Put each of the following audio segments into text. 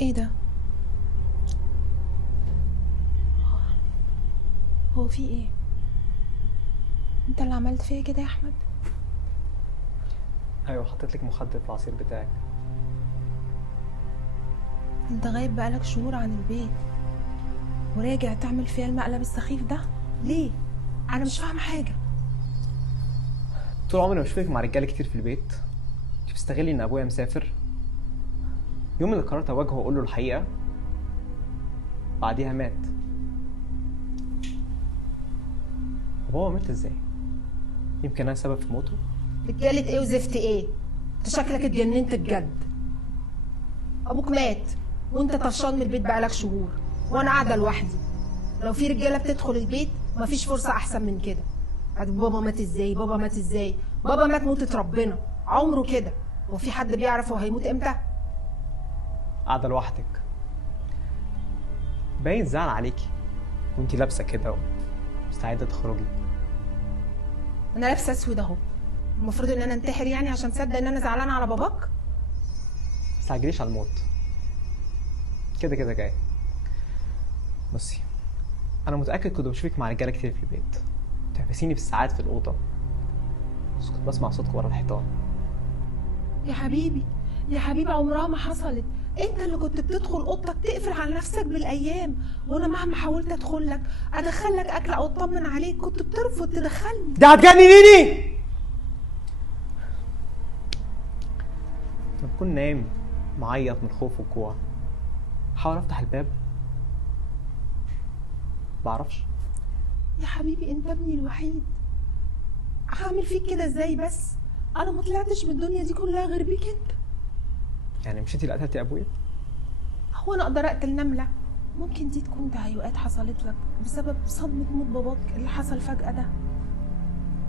ايه ده؟ هو في ايه؟ انت اللي عملت فيا كده يا احمد؟ ايوه، حطيت لك مخدر في العصير بتاعك. انت غايب بقالك شهور عن البيت وراجع تعمل فيا المقلب السخيف ده ليه؟ انا مش فاهمه حاجه. طول عمري بشوفك مع رجاله كتير في البيت. انت بتستغلي ان ابويا مسافر. يوم اللي قررت اواجهه واقول له الحقيقه بعديها مات. وبابا مات ازاي؟ يمكن انا سبب في موته. رجاله ايه وزفت ايه؟ انت شكلك اتجننت بجد. ابوك مات وانت طفشان من البيت بقالك شهور وانا قاعده لوحدي. لو في رجاله بتدخل البيت مفيش فرصه احسن من كده. بابا مات ازاي؟ بابا مات ازاي؟ بابا مات موتة ربنا عمره كده. هو في حد بيعرف هو هيموت امتى؟ قاعده لوحدك، باين زعل عليكي وانتي لابسه كده ومستعده تخرجي. انا لابسه اسود اهو، المفروض ان انا انتحر يعني عشان تصدق ان انا زعلانه على باباك؟ متستعجليش على الموت، كده كده جاي. بصي، انا متاكد كنت بشوفك مع رجاله كتير في البيت، تحبسيني بالساعات في الاوضه، بس كنت بسمع صوتك ورا الحيطان. يا حبيبي يا حبيبي، عمرها ما حصلت. انت اللي كنت بتدخل اوضتك تقفل على نفسك بالايام، وانا مهما حاولت ادخل لك ادخل لك اكل او اطمن عليك كنت بترفض تدخلني. ده هتجننيني. لما بكون نايم معيط من الخوف والجوع حاول افتح الباب بعرفش. يا حبيبي انت ابني الوحيد، هعمل فيك كده ازاي بس؟ انا ما طلعتش من الدنيا دي كلها غير بيك انت. يعني مش انتي اللي قتلتي ابويا؟ هو انا اقدر اقتل نمله؟ ممكن دي تكون تهيؤات حصلت لك بسبب صدمه موت باباك اللي حصل فجاه ده.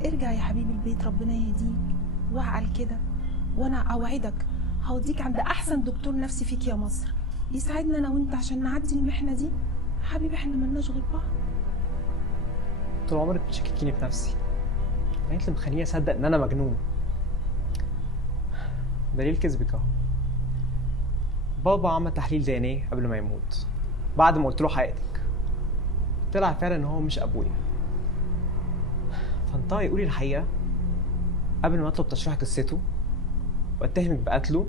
ارجع يا حبيبي البيت، ربنا يهديك واعقل كده، وانا اوعدك هوديك عند احسن دكتور نفسي فيك يا مصر يساعدنا انا وانت عشان نعدي المحنه دي. حبيبي احنا ملناش غير بعض. طول عمرك بتشككيني في نفسي، انت اللي مخليني اصدق ان انا مجنون. دليل كذبك اهو. بابا عمل تحليل دي ان ايه قبل ما يموت، بعد ما قلت له حقيقتك طلع فعلا ان هو مش ابويا. فانطقي قولي الحقيقه قبل ما اطلب تشريح قصته واتهمك بقتله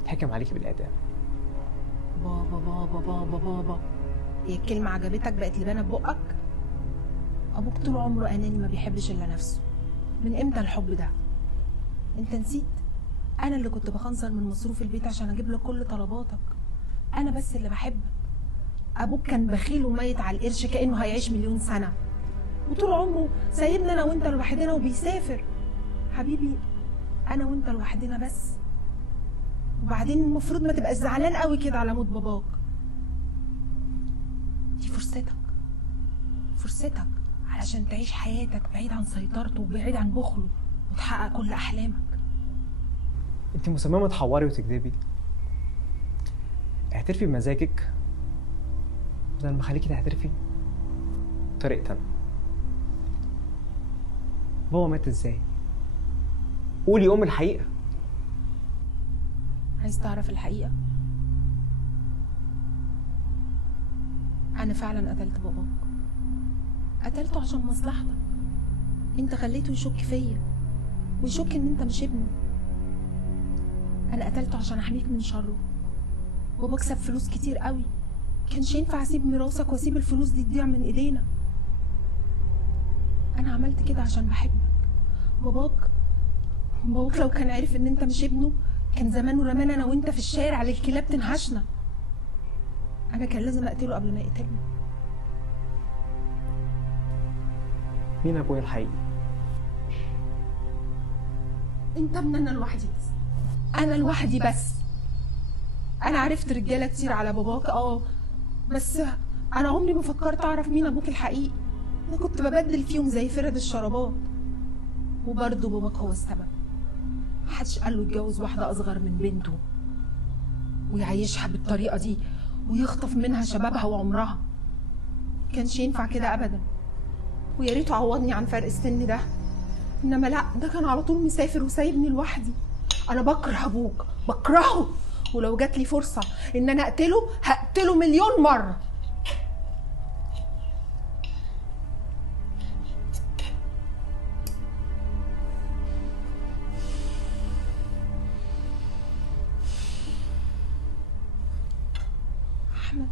اتحكم عليكي بالاعدام. بابا بابا بابا بابا، هي الكلمه عجبتك بقت لبانه ببقك؟ ابوك طول عمره اناني ما بيحبش الا نفسه. من امتى الحب ده؟ انت نسيت؟ انا اللي كنت بخنصر من مصروف البيت عشان اجيب لك كل طلباتك. انا بس اللي بحبك. ابوك كان بخيل وميت على القرش كانه هيعيش مليون سنه، وطول عمره سايبنا انا وانت لوحدنا وبيسافر. حبيبي انا وانت لوحدنا بس. وبعدين المفروض ما تبقاش زعلان قوي كده على موت باباك. دي فرصتك، فرصتك علشان تعيش حياتك بعيد عن سيطرته وبعيد عن بخله وتحقق كل احلامك. انت مصممه تحوري وتكذبي. اعترفي بمزاجك بدل ما اخليكي تعترفي بطريقتي انا. بابا مات ازاي؟ قولي الحقيقه. عايز تعرف الحقيقه؟ انا فعلا قتلت باباك، قتلته عشان مصلحتك. انت خليته يشك فيا ويشك ان انت مش ابني. انا قتلته عشان احميك من شره. باباك ساب فلوس كتير قوي، كانش ينفع اسيب ميراثك واسيب الفلوس دي تضيع من ايدينا. انا عملت كده عشان بحبك. باباك لو كان عارف ان انت مش ابنه كان زمانه رمانا انا وانت في الشارع للكلاب تنهشنا. انا كان لازم اقتله قبل ما يقتلني. مين ابويا الحقيقي؟ انت ابن انا لوحدي بس. انا لوحدي بس. انا عرفت رجاله كتير على باباك بس انا عمري ما فكرت اعرف مين ابوك الحقيقي. انا كنت ببدل فيهم زي فرد الشرابات. وبرضه باباك هو السبب. محدش قال له يتجوز واحده اصغر من بنته ويعيشها بالطريقه دي ويخطف منها شبابها وعمرها. كانش ينفع كده ابدا. ويا ريته عوضني عن فرق السن ده، انما لا، ده كان على طول مسافر وسايبني لوحدي. انا بكره ابوك، بكرهه، ولو جات لي فرصه ان انا اقتله هقتله مليون مره. احمد،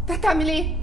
انت هتعمل ايه؟